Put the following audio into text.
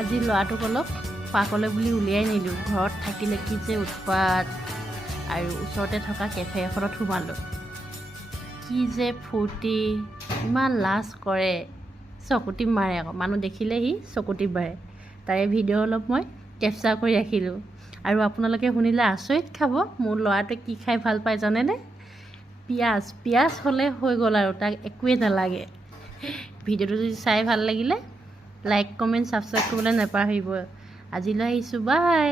আজি ল'ৰাটোক অলপ পাৰ্কলৈ বুলি উলিয়াই নিলোঁ। ঘৰত থাকিলে কি যে উৎপাত, আৰু ওচৰতে থকা কেফে এখনত সোমালোঁ। কি যে ফূৰ্তি, ইমান লাজ কৰে, চকুটি মাৰে আকৌ, মানুহ দেখিলে সি চকুটি মাৰে। তাৰে ভিডিঅ' অলপ মই কেপচাৰ কৰি ৰাখিলোঁ। আৰু আপোনালোকে শুনিলে আচৰিত খাব, মোৰ ল'ৰাটোৱে কি খাই ভাল পায় জানেনে? পিঁয়াজ হ'লে হৈ গ'ল আৰু, তাক একোৱেই নালাগে। ভিডিঅ'টো যদি চাই ভাল লাগিলে লাইক কমেণ্ট ছাবস্ক্ৰাইব কৰিবলৈ নাপাহৰিব। আজিলৈ আহিছোঁ, বাই।